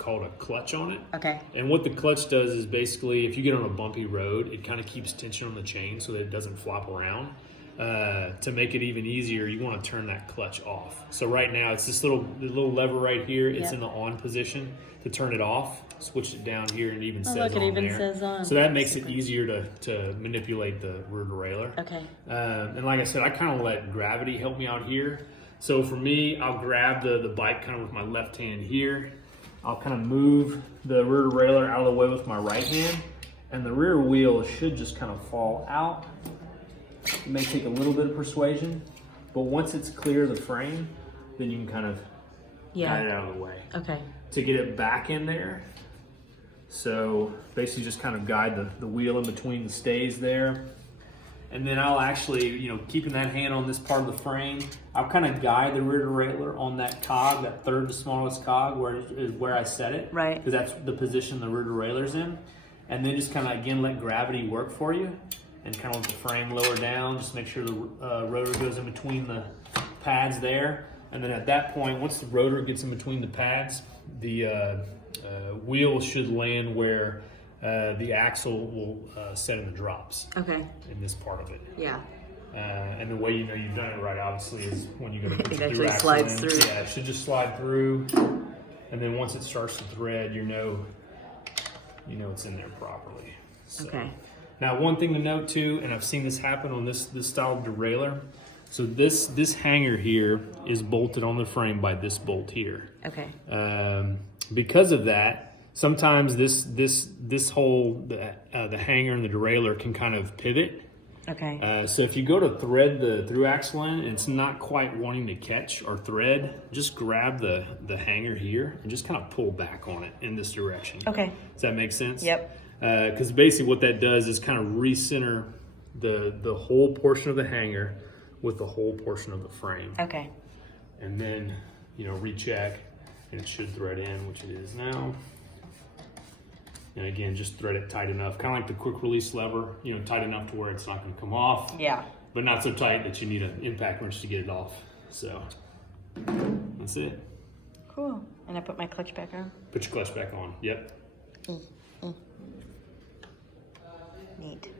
called a clutch on it. Okay. And what the clutch does is basically, if you get on a bumpy road, it kind of keeps tension on the chain so that it doesn't flop around. To make it even easier, you want to turn that clutch off. So right now, it's this little lever right here. It's in the on position. To turn it off, switch it down here, and it even says look, it on even there. says on. So that makes it easier to manipulate the rear derailleur. Okay. And like I said, I kind of let gravity help me out here. So for me, I'll grab the bike kind of with my left hand here. I'll kind of move the rear derailleur out of the way with my right hand, and the rear wheel should just kind of fall out. It may take a little bit of persuasion, but once it's clear of the frame, then you can kind of guide it out of the way. Okay. To get it back in there, so basically just kind of guide the wheel in between the stays there. And then I'll actually, keeping that hand on this part of the frame, I'll kind of guide the rear derailleur on that cog, that third to smallest cog, where I set it. Right. Because that's the position the rear derailleur's in. And then just kind of, again, let gravity work for you. And kind of let the frame lower down, just make sure the rotor goes in between the pads there. And then at that point, once the rotor gets in between the pads, the wheel should land where the axle will set in the drops. Okay. In this part of it. Yeah. And the way you know you've done it right, obviously, is when you go to put It the actually through axle slides in. through. Yeah, it should just slide through. And then once it starts to thread, you know it's in there properly. So. Okay. Now, one thing to note too, and I've seen this happen on this style of derailleur. So this hanger here is bolted on the frame by this bolt here. Okay. Because of that, sometimes this hole, the hanger and the derailleur can kind of pivot. Okay. So if you go to thread the through axle in and it's not quite wanting to catch or thread, just grab the hanger here and just kind of pull back on it in this direction. Okay. Does that make sense? Yep. Because basically what that does is kind of recenter the whole portion of the hanger with the whole portion of the frame. Okay. And then, recheck, and it should thread in, which it is now. And again, just thread it tight enough, kind of like the quick release lever, tight enough to where it's not going to come off. Yeah. But not so tight that you need an impact wrench to get it off. So that's it. Cool. And I put my clutch back on? Put your clutch back on. Yep. Neat.